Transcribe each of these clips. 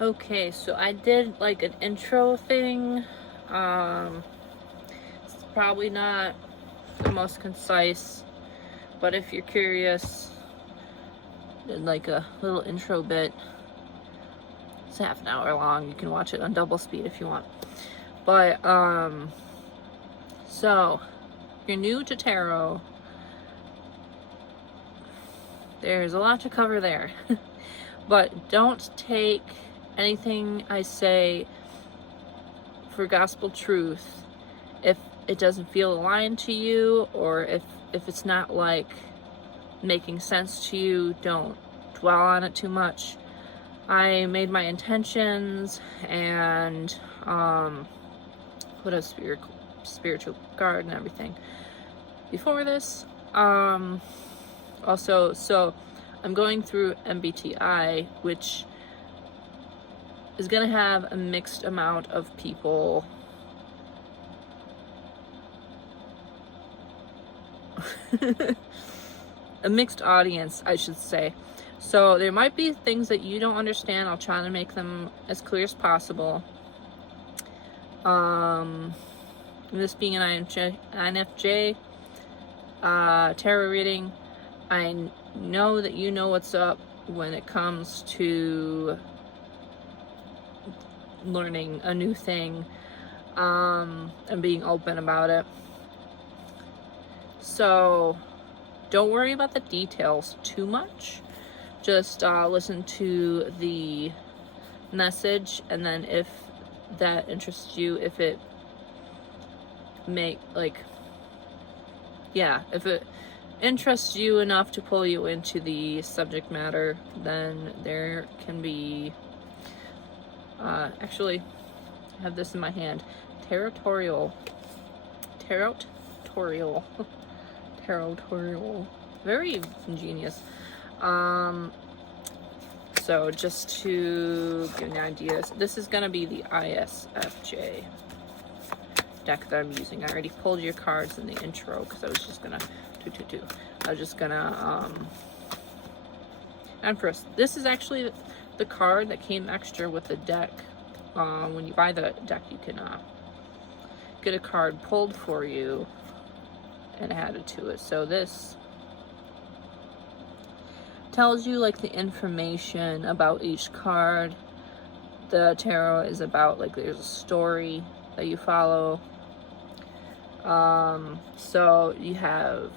Okay, so I did like an intro thing. It's probably not the most concise, but if you're curious, did like a little intro bit. It's half an hour long. You can watch it on double speed if you want. But so if you're new to tarot, there's a lot to cover there. But don't take anything I say for gospel truth if it doesn't feel aligned to you, or if it's not like making sense to you. Don't dwell on it too much. I made my intentions and put a spiritual card and everything before this. Also, so I'm going through MBTI, which is going to have a mixed amount of people. A mixed audience, I should say. So there might be things that you don't understand. I'll try to make them as clear as possible. This being an INFJ tarot reading, I know that you know what's up when it comes to learning a new thing, and being open about it. So don't worry about the details too much. Just listen to the message, and then if that interests you, if it if it interests you enough to pull you into the subject matter, then there can be actually, I have this in my hand, territorial, very ingenious. So just to give you an idea, this is going to be the ISFJ deck that I'm using. I already pulled your cards in the intro because I was just gonna Empress. This is actually the card that came extra with the deck. When you buy the deck, you can get a card pulled for you and added to it. So this tells you like the information about each card. The tarot is about like there's a story that you follow. So you have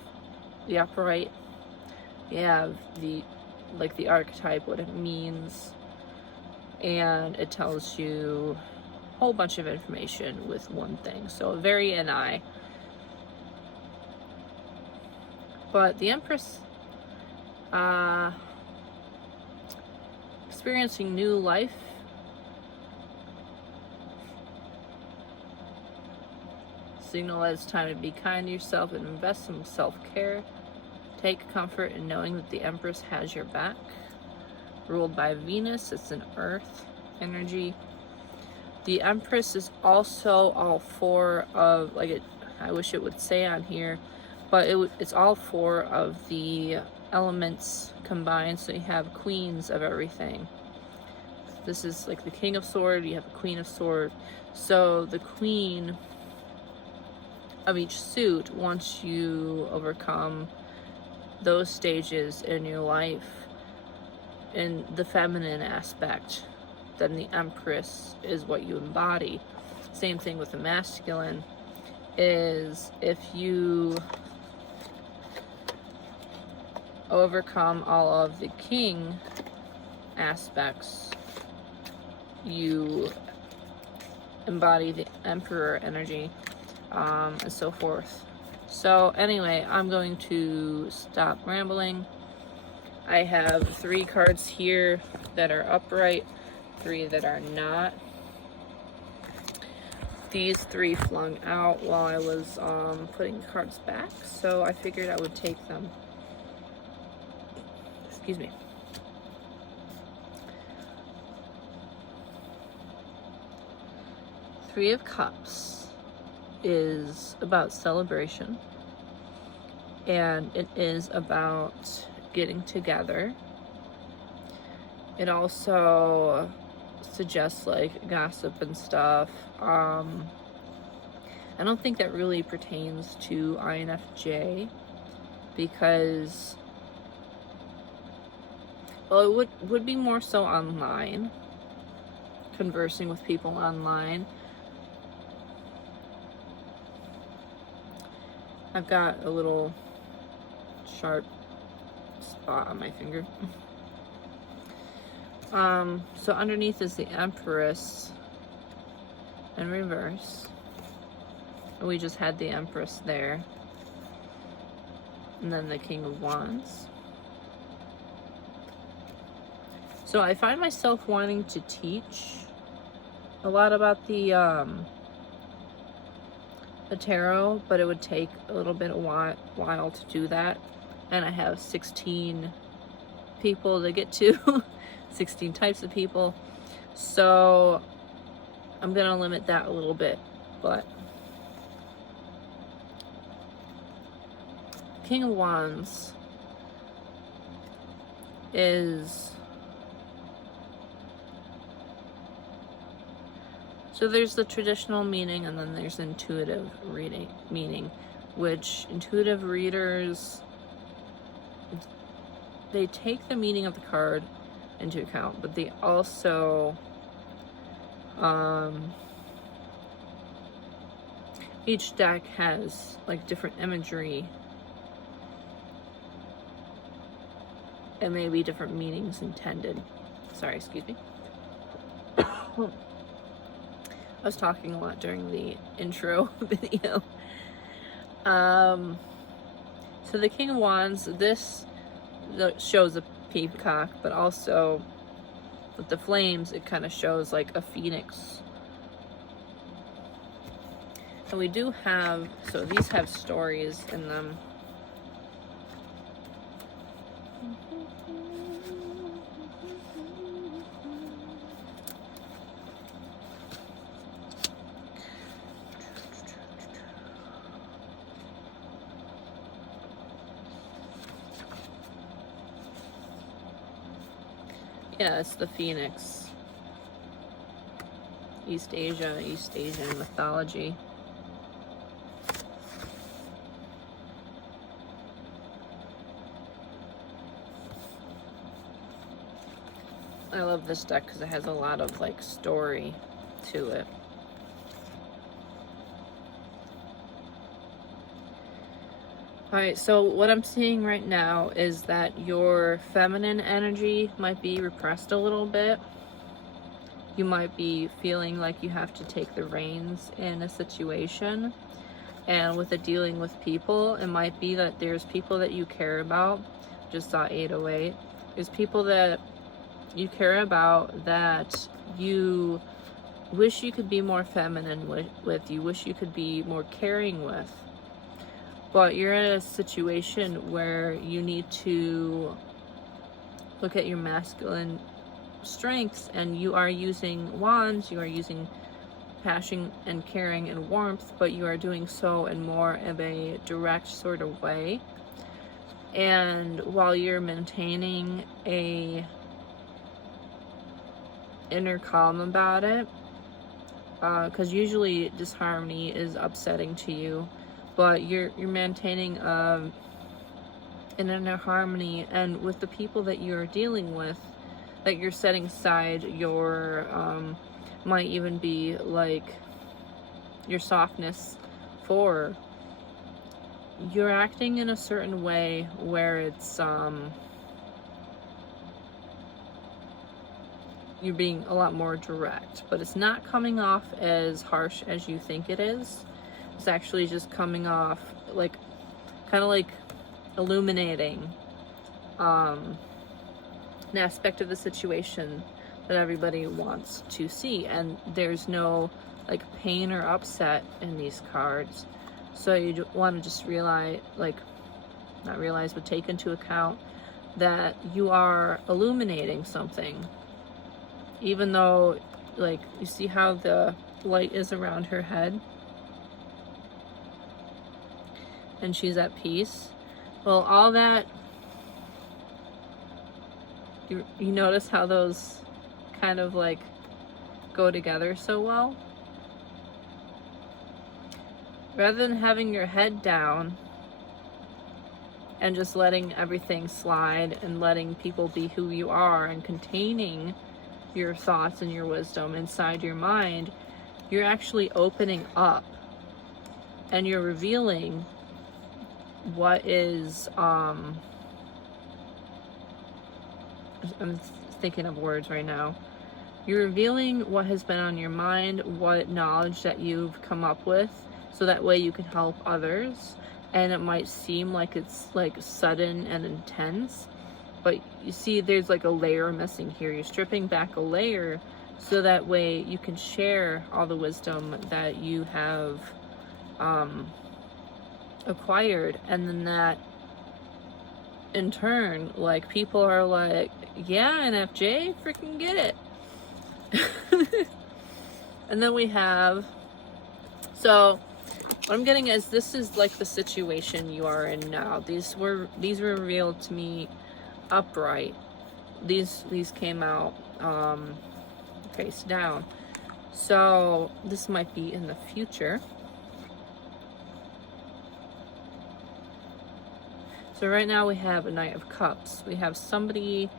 the upright, you have the archetype, what it means, and it tells you a whole bunch of information with one thing. So very NI. But the Empress, experiencing new life, signal that it's time to be kind to yourself and invest some self-care. Take comfort in knowing that the Empress has your back. Ruled by Venus, it's an earth energy. The Empress is also all four of, I wish it would say on here, but it's all four of the elements combined. So you have queens of everything. This is like the King of Swords, you have the Queen of Swords. So the Queen of each suit, once you overcome those stages in your life in the feminine aspect, then the Empress is what you embody. Same thing with the masculine, is if you overcome all of the king aspects, you embody the emperor energy, and so forth. So anyway, I'm going to stop rambling. I have 3 cards here that are upright, 3 that are not. These 3 flung out while I was putting the cards back, so I figured I would take them. Excuse me. Three of Cups is about celebration, and it is about getting together. It also suggests like gossip and stuff. I don't think that really pertains to INFJ because, well, it would be more so online, conversing with people online. I've got a little sharp spot on my finger. So underneath is the Empress in reverse. We just had the Empress there. And then the King of Wands. So I find myself wanting to teach a lot about the tarot, but it would take a little bit of while to do that. And I have 16 people to get to, 16 types of people. So I'm gonna limit that a little bit, but King of Wands is, so there's the traditional meaning and then there's intuitive meaning, which intuitive readers, they take the meaning of the card into account, but they also each deck has like different imagery and maybe different meanings intended. Sorry, excuse me. I was talking a lot during the intro video. So the King of Wands, this shows a peacock, but also with the flames, it kind of shows like a phoenix. And we do have, so these have stories in them. Yeah, it's the phoenix. East Asian mythology. I love this deck because it has a lot of like story to it. Alright, so what I'm seeing right now is that your feminine energy might be repressed a little bit. You might be feeling like you have to take the reins in a situation. And with the dealing with people, it might be that there's people that you care about. Just saw 808. There's people that you care about that you wish you could be more feminine with. You wish you could be more caring with. But you're in a situation where you need to look at your masculine strengths, and you are using wands, you are using passion and caring and warmth, but you are doing so in more of a direct sort of way. And while you're maintaining a inner calm about it, because usually disharmony is upsetting to you, but you're maintaining an inner harmony, and with the people that you're dealing with, that you're setting aside your might even be like your softness for. You're acting in a certain way where it's you're being a lot more direct, but it's not coming off as harsh as you think it is. It's actually just coming off like kind of like illuminating an aspect of the situation that everybody wants to see, and there's no like pain or upset in these cards. So you want to just realize, like, not realize, but take into account that you are illuminating something, even though, like, you see how the light is around her head and she's at peace. Well, all that, you notice how those kind of like go together so well. Rather than having your head down and just letting everything slide and letting people be who you are and containing your thoughts and your wisdom inside your mind, you're actually opening up and you're revealing what is, I'm thinking of words right now. You're revealing what has been on your mind, what knowledge that you've come up with, so that way you can help others. And it might seem like it's like sudden and intense, but you see there's like a layer missing here. You're stripping back a layer so that way you can share all the wisdom that you have acquired, and then that in turn, like, people are like, yeah, INFJ, freaking get it. And then we have, so what I'm getting is, this is like the situation you are in now. These were revealed to me upright. These came out face down. So this might be in the future. So right now we have a Knight of Cups. We have somebody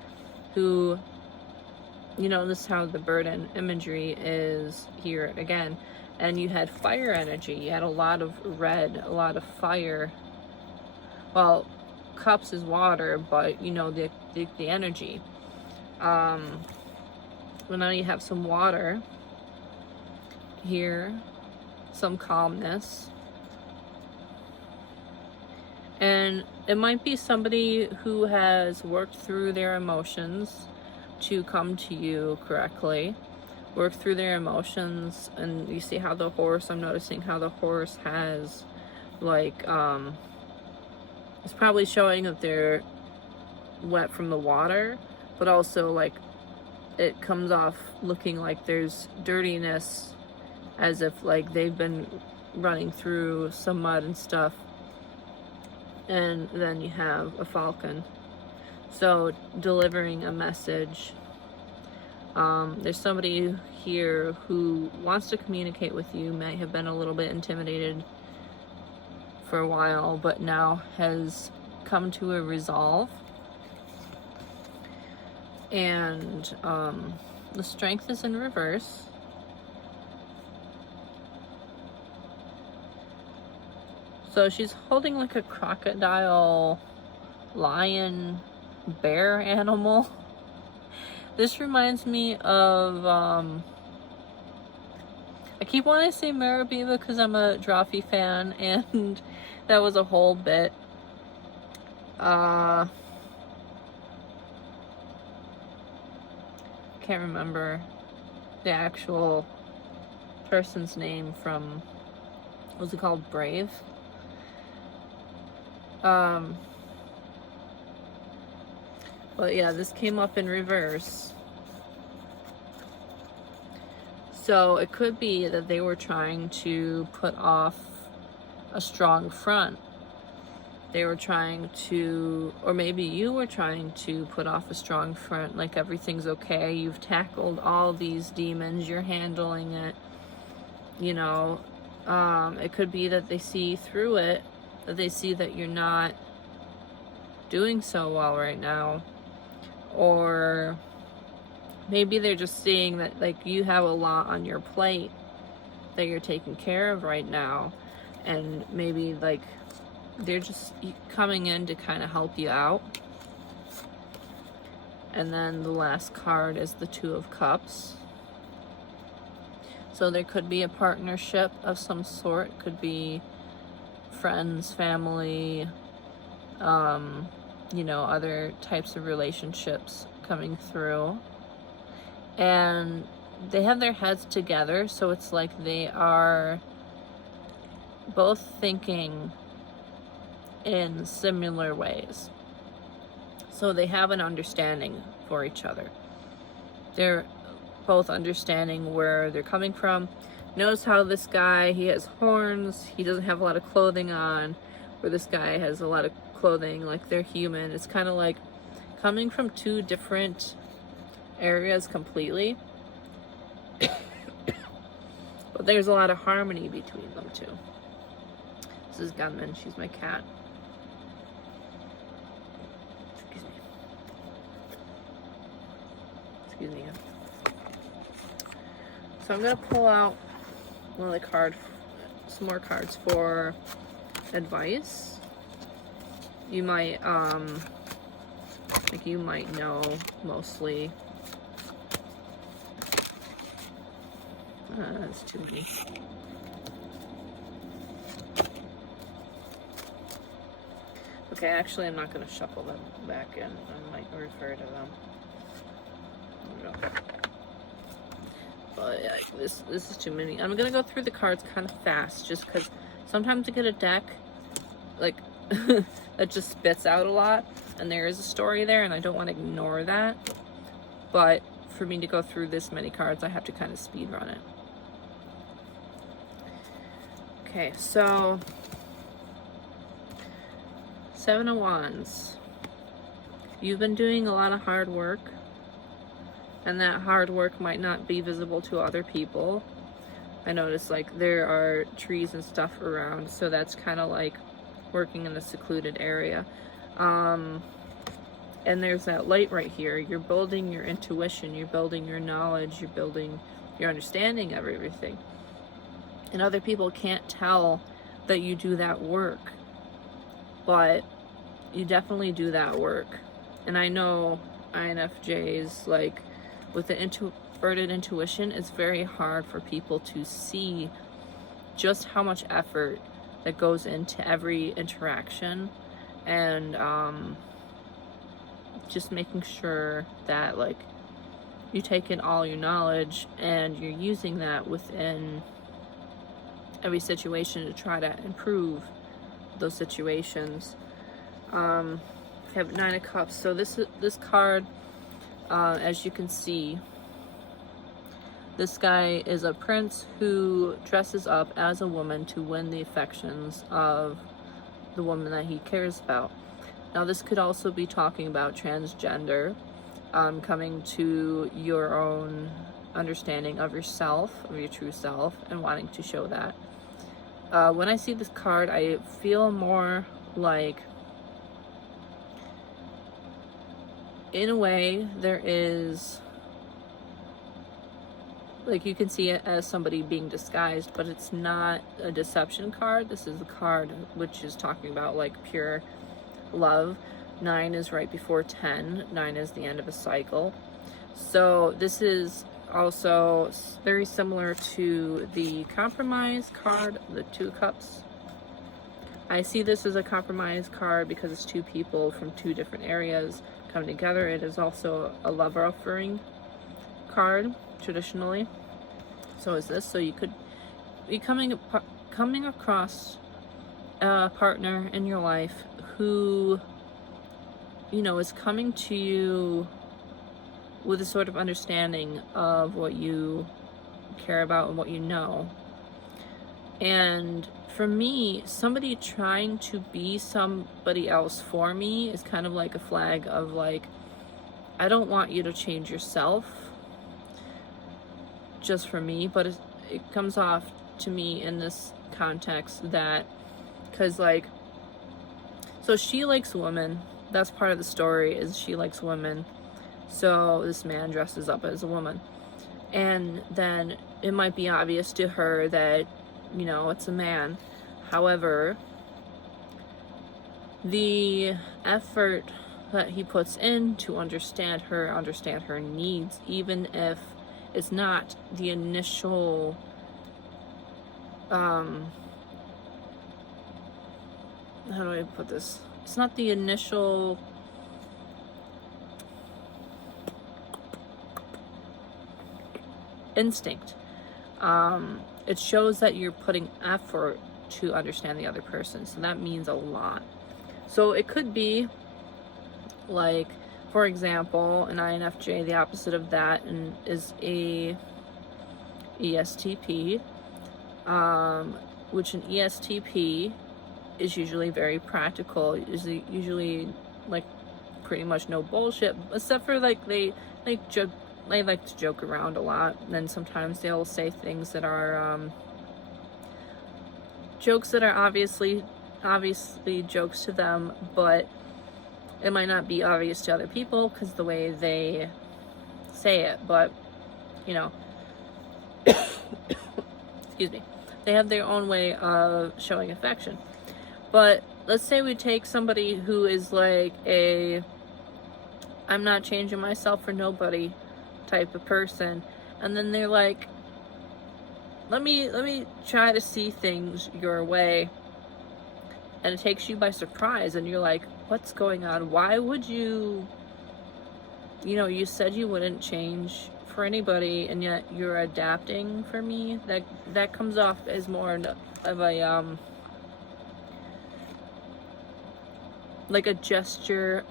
who, you know, this is how the burden imagery is here again. And you had fire energy. You had a lot of red, a lot of fire. Well, cups is water, but you know, the energy. Well, now you have some water here, some calmness. And it might be somebody who has worked through their emotions to come to you correctly. Work through their emotions, and you see how the horse, I'm noticing how the horse has, like, it's probably showing that they're wet from the water, but also, like, it comes off looking like there's dirtiness, as if, like, they've been running through some mud and stuff. And then you have a falcon. So, delivering a message. There's somebody here who wants to communicate with you, might have been a little bit intimidated for a while, but now has come to a resolve. And the Strength is in reverse. So she's holding like a crocodile, lion, bear animal. This reminds me of, I keep wanting to say Marabiba because I'm a Drawfee fan, and that was a whole bit. Can't remember the actual person's name from, what was it called, Brave? But yeah, this came up in reverse. So it could be that they were trying to put off a strong front. They were trying to, or maybe you were trying to put off a strong front, like everything's okay, you've tackled all these demons, you're handling it, you know. It could be that they see through it, that they see that you're not doing so well right now. Or maybe they're just seeing that, like, you have a lot on your plate that you're taking care of right now, and maybe, like, they're just coming in to kind of help you out. And then the last card is the Two of Cups. So there could be a partnership of some sort. Could be friends, family, you know, other types of relationships coming through. And they have their heads together, so it's like they are both thinking in similar ways. So they have an understanding for each other. They're both understanding where they're coming from. Notice how this guy, he has horns, he doesn't have a lot of clothing on, where this guy has a lot of clothing, like they're human. It's kind of like coming from two different areas completely. But there's a lot of harmony between them too. This is Gunman. She's my cat. Excuse me. So I'm gonna pull out one of the some more cards for advice. You might, like you might know mostly. That's too many. Okay, actually I'm not gonna shuffle them back in. I might refer to them. But yeah, this is too many. I'm gonna go through the cards kind of fast, just because sometimes I get a deck like that just spits out a lot, and there is a story there, and I don't want to ignore that. But for me to go through this many cards, I have to kind of speed run it. Okay, so 7 of Wands. You've been doing a lot of hard work, and that hard work might not be visible to other people. I notice like there are trees and stuff around, so that's kind of like working in a secluded area. And there's that light right here. You're building your intuition, you're building your knowledge, you're building your understanding of everything. And other people can't tell that you do that work, but you definitely do that work. And I know INFJs, like, with the introverted intuition, it's very hard for people to see just how much effort that goes into every interaction, and just making sure that like you take in all your knowledge and you're using that within every situation to try to improve those situations. I have 9 of Cups. So this card, as you can see, this guy is a prince who dresses up as a woman to win the affections of the woman that he cares about. Now this could also be talking about transgender, coming to your own understanding of yourself, of your true self, and wanting to show that. When I see this card, I feel more like, in a way, there is, like, you can see it as somebody being disguised, but it's not a deception card. This is a card which is talking about like pure love. 9 is right before 10. 9 is the end of a cycle. So this is also very similar to the compromise card, the 2 Cups. I see this as a compromise card because it's 2 people from 2 different areas coming together. It is also a love offering card traditionally. So is this. So you could be coming across a partner in your life who, you know, is coming to you with a sort of understanding of what you care about and what you know. And for me, somebody trying to be somebody else for me is kind of like a flag of like, I don't want you to change yourself just for me, but it comes off to me in this context that, because like, so she likes women. That's part of the story, is she likes women. So this man dresses up as a woman. And then it might be obvious to her that, you know, it's a man. However, the effort that he puts in to understand her needs, even if it's not the initial how do I put this? It's not the initial instinct. It shows that you're putting effort to understand the other person. So that means a lot. So it could be like, for example, an INFJ, the opposite of that, and is a ESTP, which an ESTP is usually very practical, is usually like pretty much no bullshit, except for like they like they like to joke around a lot, and then sometimes they'll say things that are jokes that are obviously jokes to them, but it might not be obvious to other people because the way they say it. But you know, excuse me, they have their own way of showing affection. But let's say we take somebody who is like a I'm not changing myself for nobody type of person, and then they're like, let me try to see things your way, and it takes you by surprise, and you're like, what's going on? Why would you you said you wouldn't change for anybody, and yet you're adapting for me? That comes off as more of a like a gesture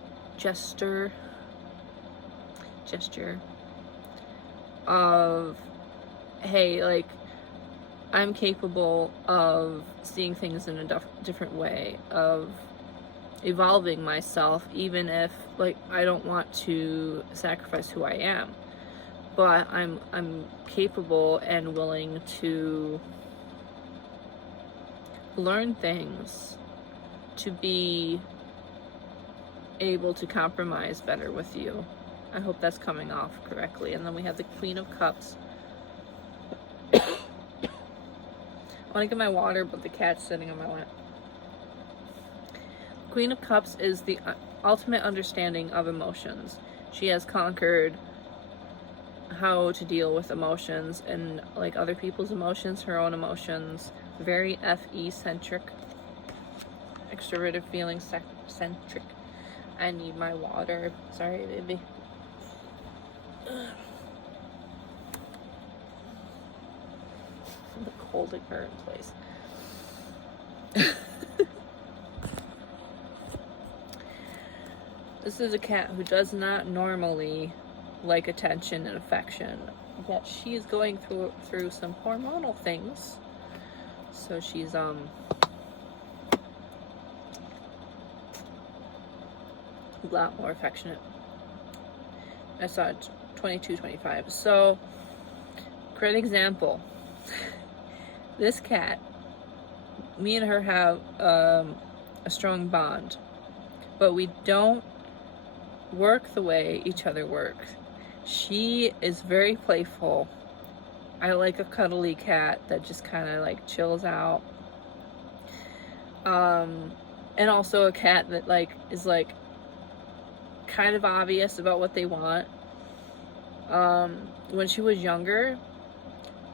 of, hey, like, I'm capable of seeing things in a different way, of evolving myself, even if, like, I don't want to sacrifice who I am, but I'm capable and willing to learn things, to be able to compromise better with you. I hope that's coming off correctly. And then we have the Queen of Cups. I want to get my water, but the cat's sitting on my lap. Queen of Cups is the ultimate understanding of emotions. She has conquered how to deal with emotions and like other people's emotions, her own emotions. Very FE centric, extroverted feeling centric. I need my water. Sorry, baby. I'm holding her in place. This is a cat who does not normally like attention and affection, yet she is going through some hormonal things. So she's a lot more affectionate. I saw it 22, 25. So, great example. This cat, me and her have a strong bond, but we don't work the way each other works. She is very playful. I like a cuddly cat that just kind of like chills out. And also a cat that like is like kind of obvious about what they want. When she was younger,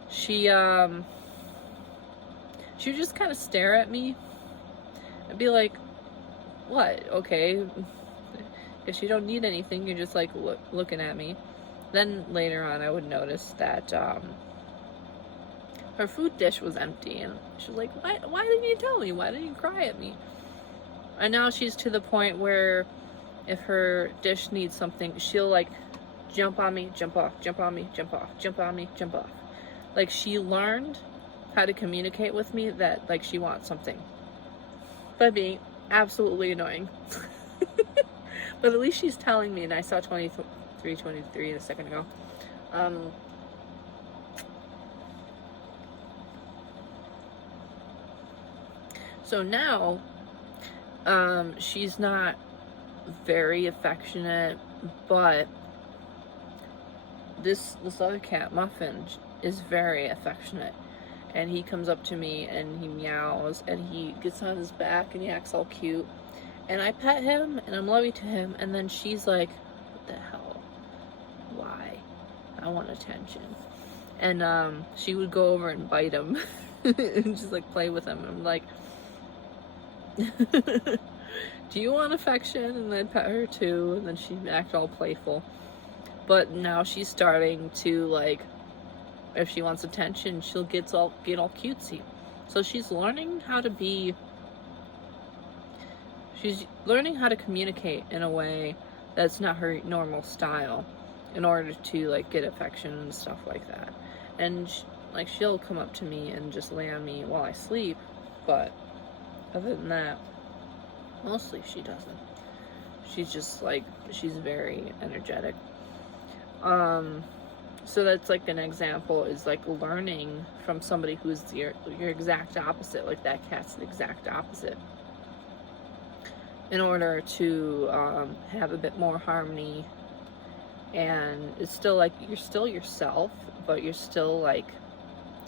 she would just kind of stare at me. I'd be like, what? Okay, guess you don't need anything, you're just like looking at me. Then later on I would notice that her food dish was empty, and she was like, why didn't you tell me? Why didn't you cry at me? And now she's to the point where if her dish needs something, she'll like jump on me, jump off, jump on me, jump off, jump on me, jump off. Like she learned how to communicate with me that like she wants something by being absolutely annoying. But at least she's telling me, and I saw 23 a second ago. So now she's not very affectionate, but this other cat, Muffin, is very affectionate, and he comes up to me and he meows and he gets on his back and he acts all cute, and I pet him and I'm loving to him, and then she's like, what the hell, why? I want attention. And she would go over and bite him and just like play with him, and I'm like, do you want affection? And I'd pet her too, and then she'd act all playful. But now she's starting to, like, if she wants attention, she'll get all cutesy. So she's learning how to communicate in a way that's not her normal style, in order to like get affection and stuff like that. And she'll come up to me and just lay on me while I sleep, but other than that, mostly she doesn't. She's just like, she's very energetic. So that's like an example, is like learning from somebody who's your exact opposite, like that cat's the exact opposite, in order to have a bit more harmony. And it's still like you're still yourself, but you're still like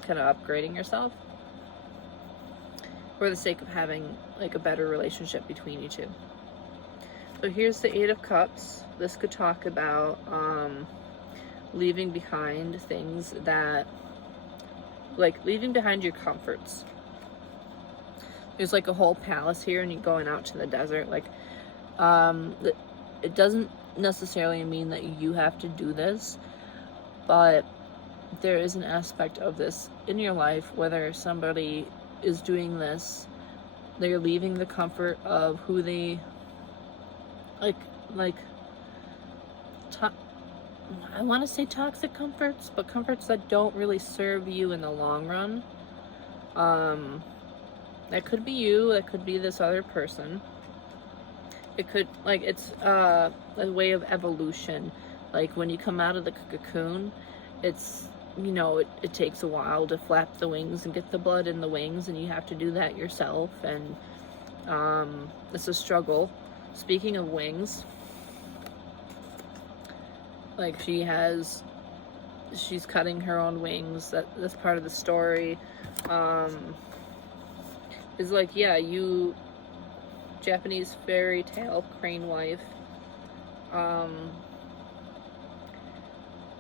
kind of upgrading yourself for the sake of having like a better relationship between you two. So here's the Eight of Cups. This could talk about leaving behind things that, like leaving behind your comforts. There's like a whole palace here and you're going out to the desert. Like it doesn't necessarily mean that you have to do this, but there is an aspect of this in your life, whether somebody is doing this, they're leaving the comfort of who they I want to say toxic comforts, but comforts that don't really serve you in the long run. That could be you, that could be this other person. It could, like, it's a way of evolution. Like when you come out of the cocoon, it's, you know, it takes a while to flap the wings and get the blood in the wings, and you have to do that yourself, and it's a struggle. Speaking of wings, like she's cutting her own wings. That's part of the story. Is like, yeah, you Japanese fairy tale crane wife.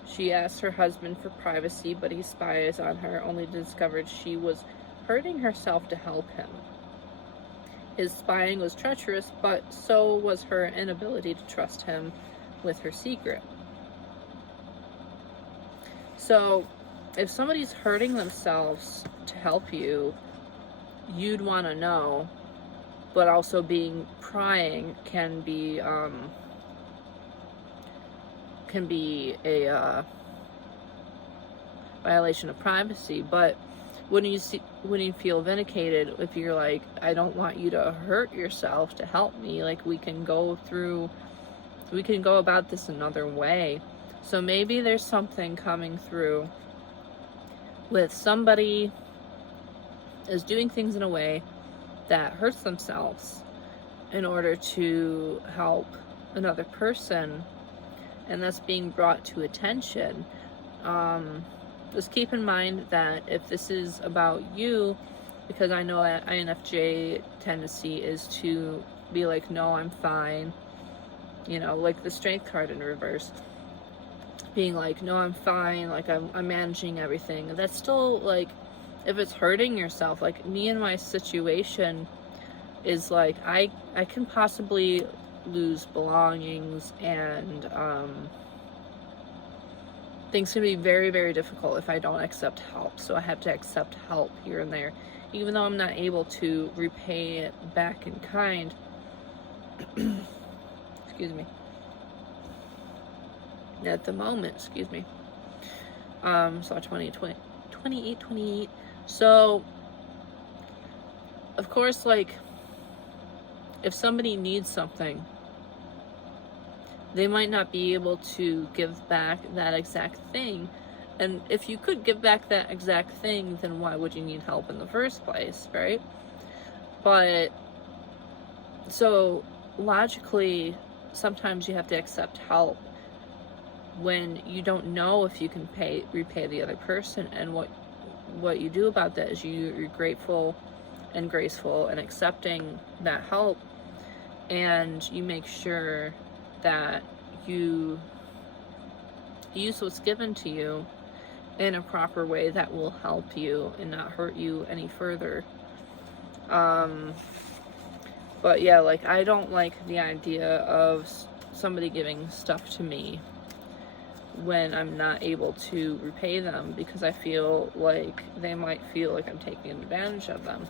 She asked her husband for privacy, but he spies on her, only to discover she was hurting herself to help him. His spying was treacherous, but so was her inability to trust him with her secret. So, if somebody's hurting themselves to help you, you'd want to know, but also prying can be a violation of privacy. But when you feel vindicated, if you're like, I don't want you to hurt yourself to help me, like we can go about this another way. So maybe there's something coming through with somebody is doing things in a way that hurts themselves in order to help another person, and that's being brought to attention. Just keep in mind that if this is about you, because I know INFJ tendency is to be like, no, I'm fine. You know, like the Strength card in reverse. Being like, no, I'm fine. Like, I'm managing everything. That's still, like, if it's hurting yourself, like me and my situation is like, I can possibly lose belongings, and things can be very, very difficult if I don't accept help. So I have to accept help here and there, even though I'm not able to repay it back in kind. Excuse me. At the moment, excuse me. So 28. So, of course, like, if somebody needs something, they might not be able to give back that exact thing. And if you could give back that exact thing, then why would you need help in the first place, right? But, so, logically, sometimes you have to accept help when you don't know if you can repay the other person. And what you do about that is you're grateful and graceful and accepting that help, and you make sure that you use what's given to you in a proper way that will help you and not hurt you any further. But yeah, like, I don't like the idea of somebody giving stuff to me when I'm not able to repay them, because I feel like they might feel like I'm taking advantage of them.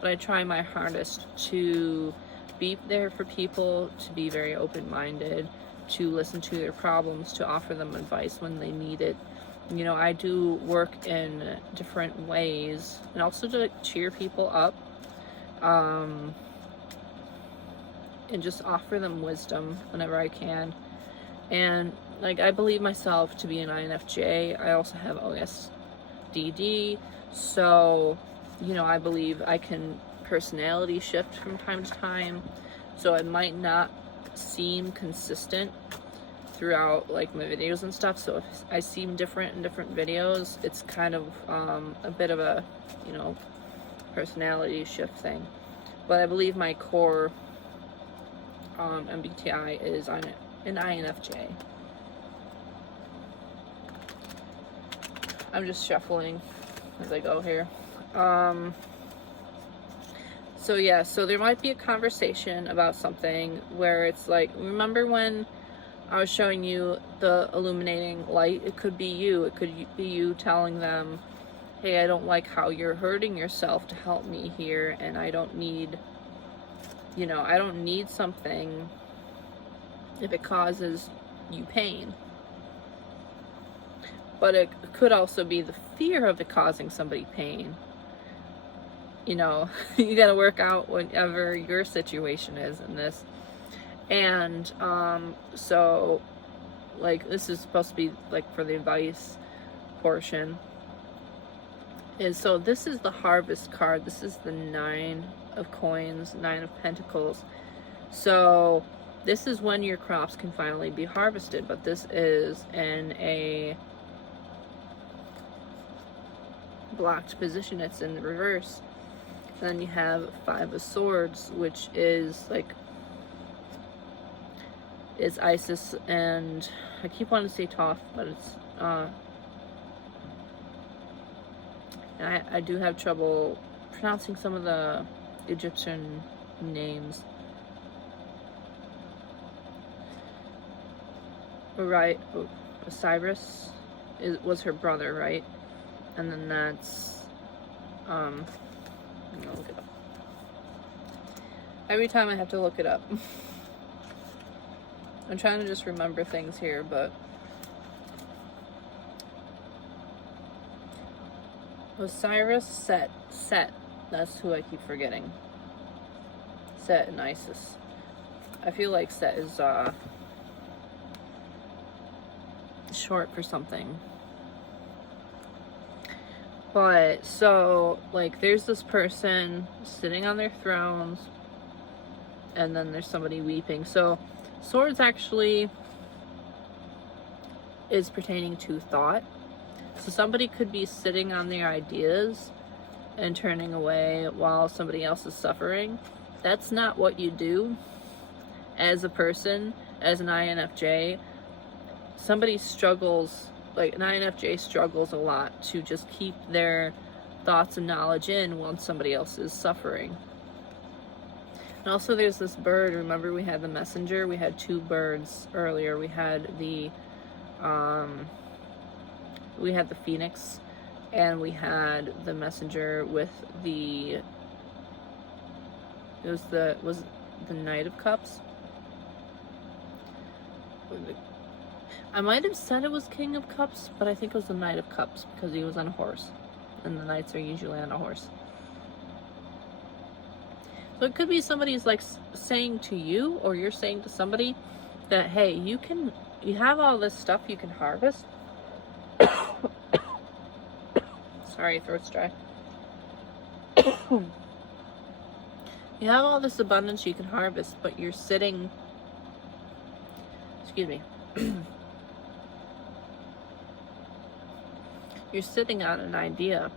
But I try my hardest to be there for people, to be very open-minded, to listen to their problems, to offer them advice when they need it. You know, I do work in different ways, and also to cheer people up, and just offer them wisdom whenever I can. And like, I believe myself to be an INFJ. I also have OSDD, so, you know, I believe I can personality shift from time to time, so it might not seem consistent throughout, like, my videos and stuff. So if I seem different in different videos, it's kind of a bit of a, you know, personality shift thing. But I believe my core MBTI is an INFJ. I'm just shuffling as I go here. So yeah, so there might be a conversation about something where it's like, remember when I was showing you the illuminating light? It could be you. It could be you telling them, hey, I don't like how you're hurting yourself to help me here, and I don't need, you know, I don't need something if it causes you pain. But it could also be the fear of it causing somebody pain. You know, you gotta work out whatever your situation is in this. And so, like, this is supposed to be like for the advice portion. So this is the harvest card. This is the 9 of coins, 9 of pentacles. So this is when your crops can finally be harvested, but this is in a blocked position. It's in the reverse. Then you have 5 of swords, which is like, is Isis, and I keep wanting to say Toph, but it's I do have trouble pronouncing some of the Egyptian names. Right, Osiris was her brother, right? And then that's I'm gonna look it up. Every time I have to look it up. I'm trying to just remember things here, but Osiris, Set, that's who I keep forgetting. Set and Isis. I feel like Set is short for something. But so, like, there's this person sitting on their thrones, and then there's somebody weeping. So swords actually is pertaining to thought. So somebody could be sitting on their ideas and turning away while somebody else is suffering. That's not what you do as a person, as an INFJ. Somebody struggles, like an INFJ struggles a lot to just keep their thoughts and knowledge in while somebody else is suffering. And also there's this bird. Remember we had the messenger? We had 2 birds earlier. We had the phoenix, and we had the messenger with the, was the Knight of Cups? I might have said it was King of Cups, but I think it was the Knight of Cups because he was on a horse, and the knights are usually on a horse. So it could be somebody's like saying to you, or you're saying to somebody that, hey, you have all this stuff you can harvest. Sorry, throat's dry. You have all this abundance you can harvest, but you're sitting, excuse me, you're sitting on an idea.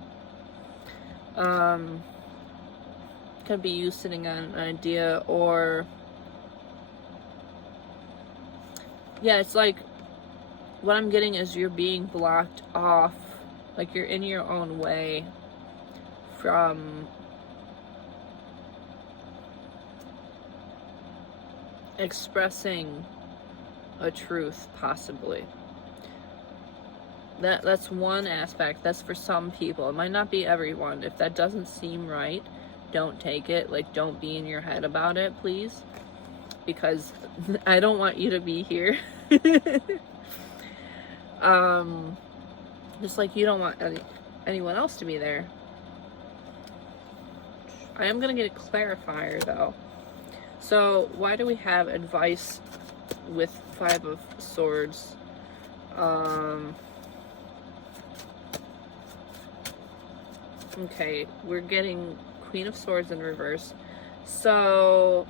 Could be you sitting on an idea, or yeah, it's like, what I'm getting is you're being blocked off, like you're in your own way from expressing a truth, possibly. That's one aspect. That's for some people. It might not be everyone. If that doesn't seem right, don't take it. Like, don't be in your head about it, please, because I don't want you to be here. Just like you don't want anyone else to be there. I am gonna get a clarifier though. So why do we have advice with 5 of Swords Okay, we're getting Queen of Swords in reverse. So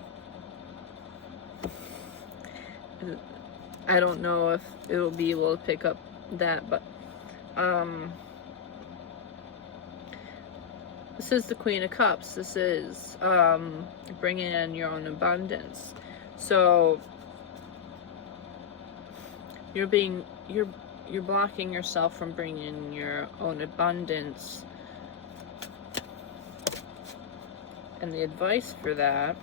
I don't know if it will be able to pick up that, but this is the Queen of Cups. This is bringing in your own abundance. So you're blocking yourself from bringing in your own abundance. And the advice for that,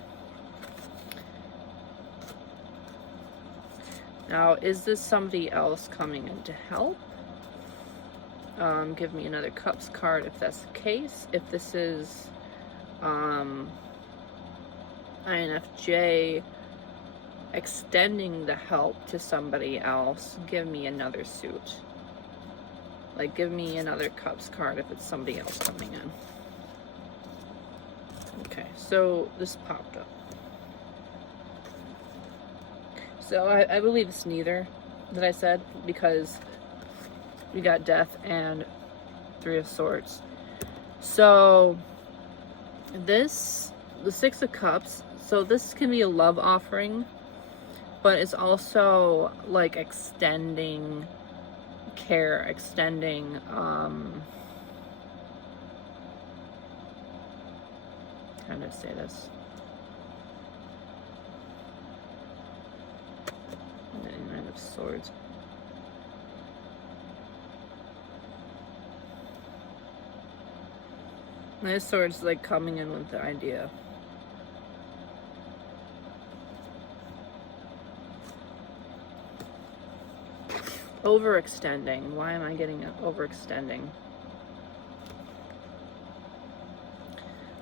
now, is this somebody else coming in to help? Give me another Cups card if that's the case. If this is INFJ extending the help to somebody else, give me another suit. Like, give me another Cups card if it's somebody else coming in. Okay, so this popped up. So I believe it's neither that I said, because we got Death and Three of Swords. So the Six of Cups, so this can be a love offering, but it's also like extending care, extending how do I say this? Nine of Swords. Nine of Swords, like coming in with the idea. Overextending. Why am I getting it? Overextending?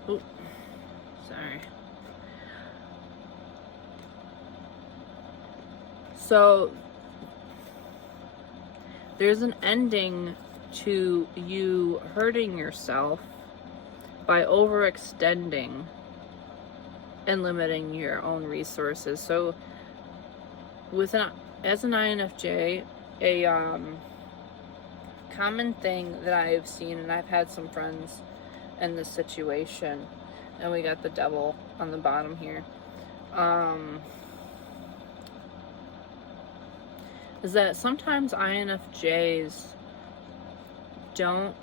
Oh, sorry. So there's an ending to you hurting yourself by overextending and limiting your own resources. So as an INFJ, a common thing that I've seen, and I've had some friends in this situation, and we got the Devil on the bottom here, is that sometimes INFJs don't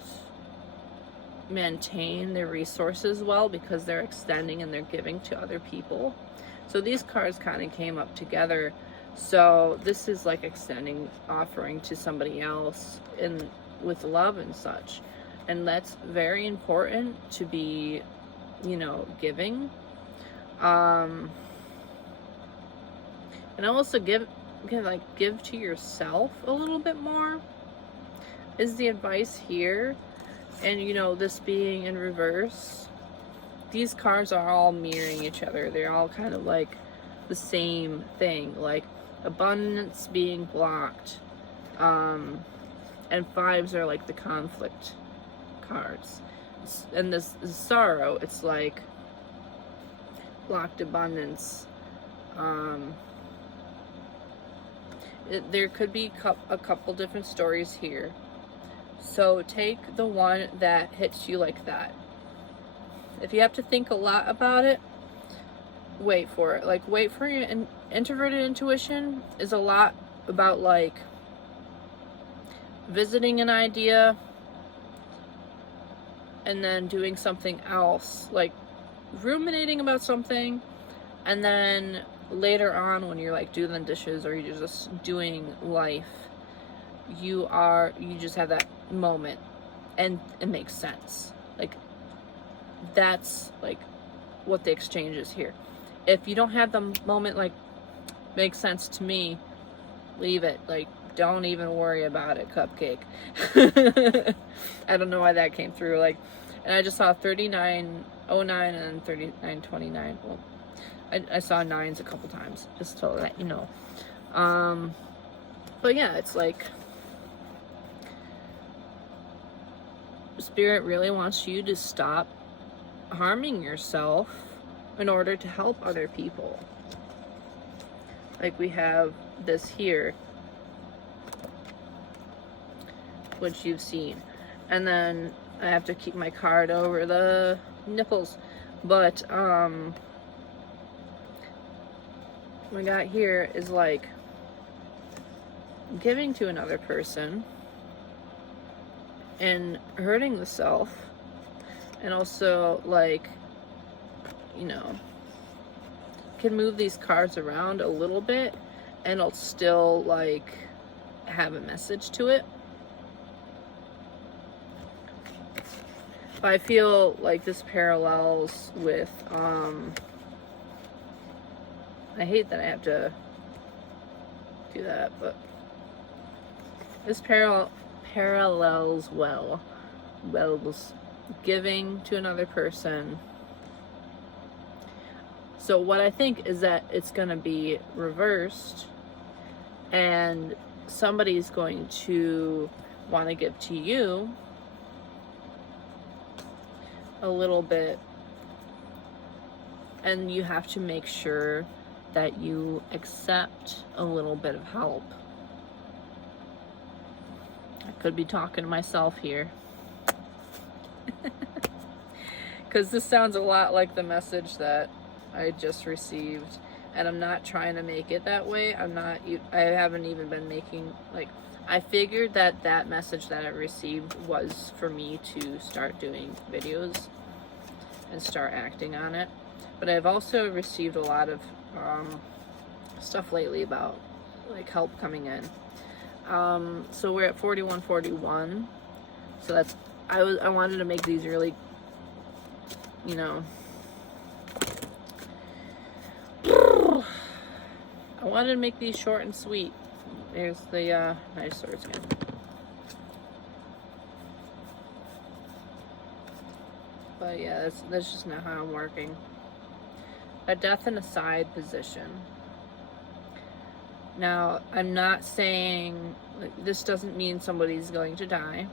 maintain their resources well because they're extending and they're giving to other people. So these cards kind of came up together. So this is like extending, offering to somebody else with love and such. And that's very important to be, giving. And also give to yourself a little bit more is the advice here. And this being in reverse, these cards are all mirroring each other. They're all kind of like the same thing, like abundance being blocked, and fives are like the conflict cards, and this sorrow, it's like blocked abundance. There could be a couple different stories here, so take the one that hits you like that. If you have to think a lot about it, wait for it. Like, wait for your introverted intuition is a lot about like visiting an idea and then doing something else, like ruminating about something, and then later on when you're like doing the dishes or you're just doing life, you just have that moment and it makes sense. Like, that's like what the exchange is here. If you don't have the moment like makes sense to me, leave it. Like, don't even worry about it, Cupcake. I don't know why that came through. Like, and I just saw 3909 and then 3929. Well, I saw nines a couple times, just to let you know. But yeah, it's like Spirit really wants you to stop harming yourself in order to help other people. Like, we have this here. which you've seen. And then I have to keep my card over the nipples. But what I got here is like giving to another person and hurting the self, and also like, you know, can move these cards around a little bit and it'll still like have a message to it. But I feel like this parallels with I hate that I have to do that, but this parallels well giving to another person. So what I think is that it's going to be reversed, and somebody's going to want to give to you a little bit, and you have to make sure that you accept a little bit of help. I could be talking to myself here. Because this sounds a lot like the message that I just received, and I'm not trying to make it that way. I haven't even been making, like, I figured that that message that I received was for me to start doing videos and start acting on it. But I've also received a lot of stuff lately about like help coming in. So we're at 4141. So that's, I wanted to make these really, you know, I wanted to make these short and sweet. There's the nice swords again. But yeah, that's just not how I'm working. A death in a side position. Now, I'm not saying, like, this doesn't mean somebody's going to die.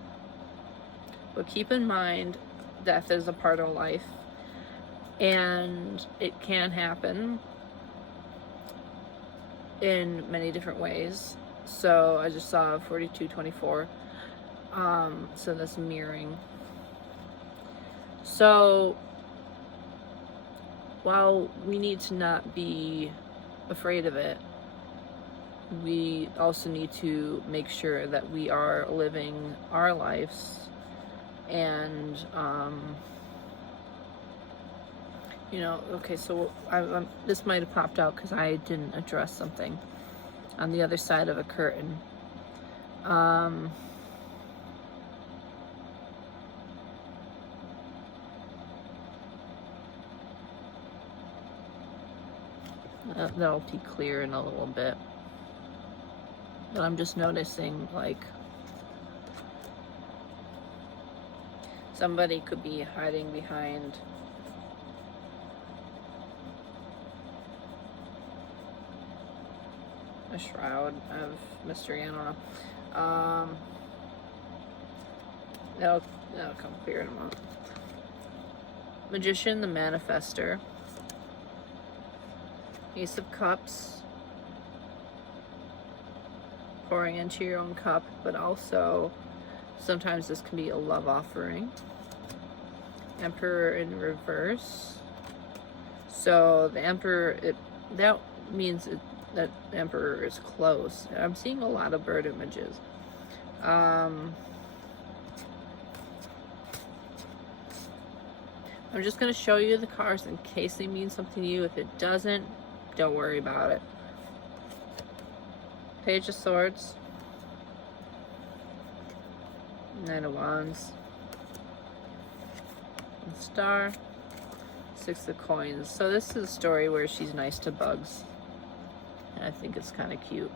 But keep in mind, death is a part of life. And it can happen in many different ways. So I just saw 4224. So that's mirroring. So while we need to not be afraid of it, we also need to make sure that we are living our lives, and you know, okay, so this might have popped out because I didn't address something on the other side of a curtain. That'll be clear in a little bit. But I'm just noticing, like, somebody could be hiding behind a shroud of mystery. I don't know. That'll come clear in a moment. Magician, the manifester. Ace of Cups. Pouring into your own cup, but also sometimes this can be a love offering. Emperor in reverse. So the Emperor, that means that the Emperor is close. I'm seeing a lot of bird images. I'm just going to show you the cards in case they mean something to you. If it doesn't, don't worry about it. Page of Swords. Knight of Wands. And Star. Six of Coins. So this is a story where she's nice to bugs. And I think it's kind of cute.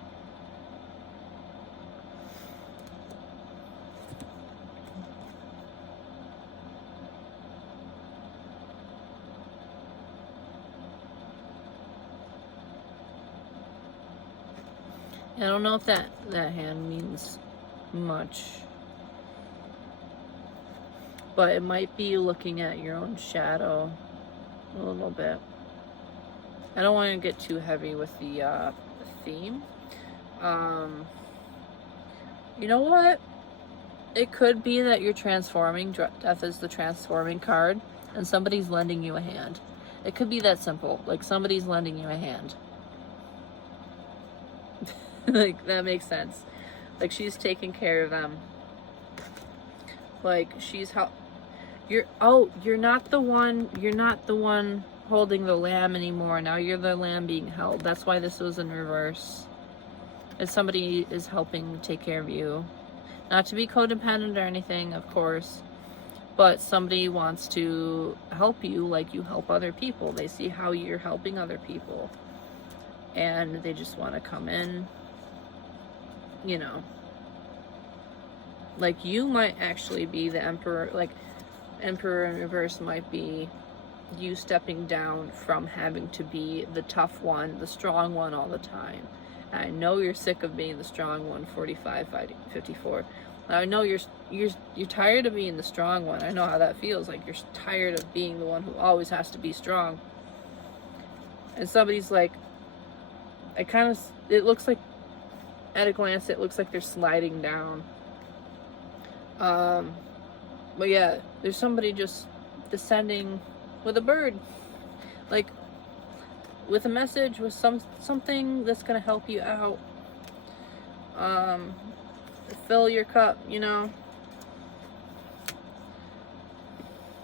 I don't know if that hand means much, but it might be looking at your own shadow a little bit. I don't want to get too heavy with the theme. You know what? It could be that you're transforming. Death is the transforming card, and somebody's lending you a hand. It could be that simple. Like, somebody's lending you a hand. Like, that makes sense. Like, she's taking care of them. Like, she's you're not the one holding the lamb anymore. Now you're the lamb being held. That's why this was in reverse. And somebody is helping take care of you. Not to be codependent or anything, of course, but somebody wants to help you like you help other people. They see how you're helping other people, and they just want to come in, you know. Like, you might actually be the emperor. Like, Emperor in reverse might be you stepping down from having to be the tough one, the strong one all the time. I know you're sick of being the strong one, 45, 54. I know you're tired of being the strong one. I know how that feels. Like, you're tired of being the one who always has to be strong. And somebody's like, it looks like, at a glance, it looks like they're sliding down. But yeah, there's somebody just descending with a bird. Like, with a message, with something that's gonna help you out, fill your cup, you know.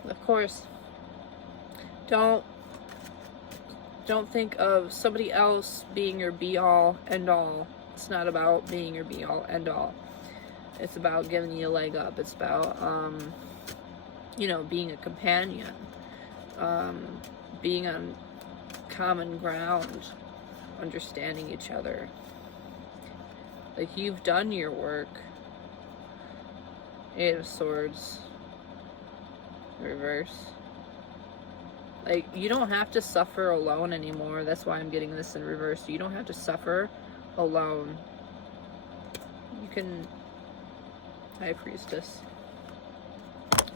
Of course, don't think of somebody else being your be-all, end-all. It's not about being your be-all, end-all. It's about giving you a leg up. It's about, you know, being a companion, being on common ground, understanding each other. Like, you've done your work. Eight of Swords. Reverse. Like, you don't have to suffer alone anymore. That's why I'm getting this in reverse. You don't have to suffer alone. You can... High Priestess.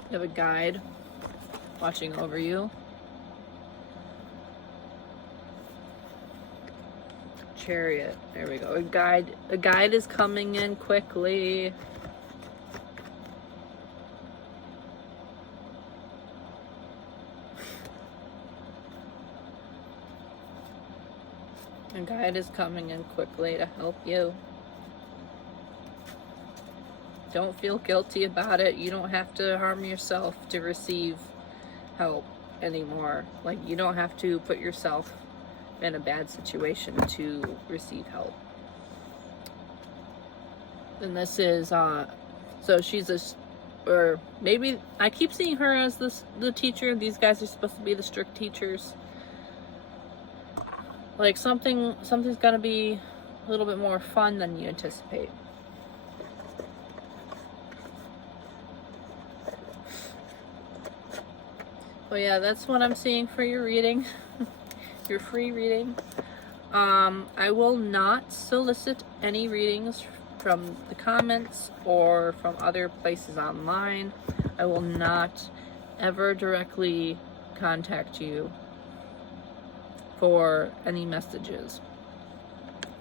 You have a guide watching over you. Chariot. There we go. A guide is coming in quickly. A guide is coming in quickly to help you. Don't feel guilty about it. You don't have to harm yourself to receive help anymore. Like, you don't have to put yourself in a bad situation to receive help. And this is, so she's or maybe, I keep seeing her as the teacher. These guys are supposed to be the strict teachers. Like, something's gonna be a little bit more fun than you anticipate. But yeah, that's what I'm seeing for your reading. Your free reading. I will not solicit any readings from the comments or from other places online. I will not ever directly contact you for any messages.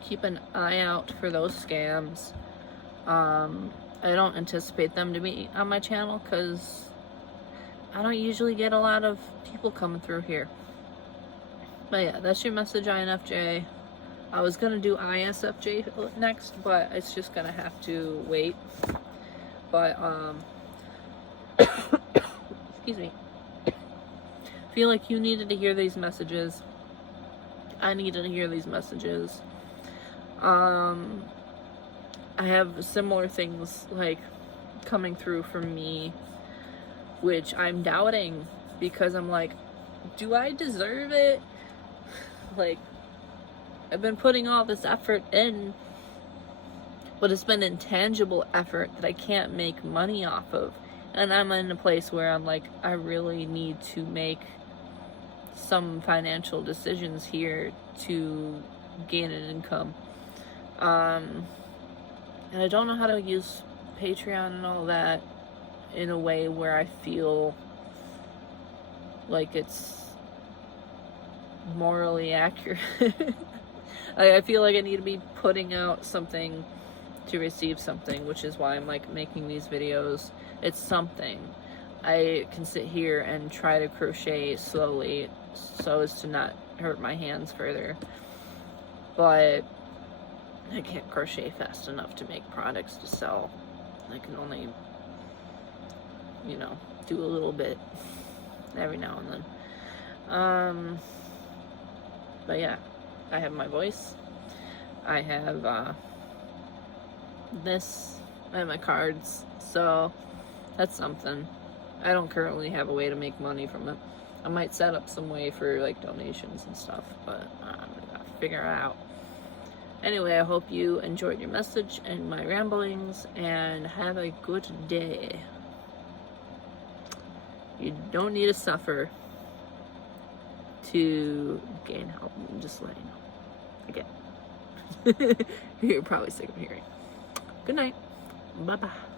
Keep an eye out for those scams. I don't anticipate them to be on my channel because I don't usually get a lot of people coming through here. But yeah, that's your message, INFJ. I was gonna do ISFJ next, but it's just gonna have to wait. But excuse me. I feel like you needed to hear these messages. I needed to hear these messages. I have similar things like coming through from me, which I'm doubting because I'm like, do I deserve it? Like, I've been putting all this effort in, but it's been intangible effort that I can't make money off of. And I'm in a place where I'm like, I really need to make some financial decisions here to gain an income. And I don't know how to use Patreon and all that in a way where I feel like it's morally accurate. I feel like I need to be putting out something to receive something, which is why I'm like making these videos. It's something. I can sit here and try to crochet slowly so as to not hurt my hands further, but I can't crochet fast enough to make products to sell. I can only, you know, do a little bit every now and then. But yeah, I have my voice. I have this. I have my cards. So that's something. I don't currently have a way to make money from it. I might set up some way for like donations and stuff, but I'm gonna figure it out. Anyway, I hope you enjoyed your message and my ramblings, and have a good day. You don't need to suffer to gain help. I'm just letting you know. Again. You're probably sick of hearing. Good night. Bye-bye.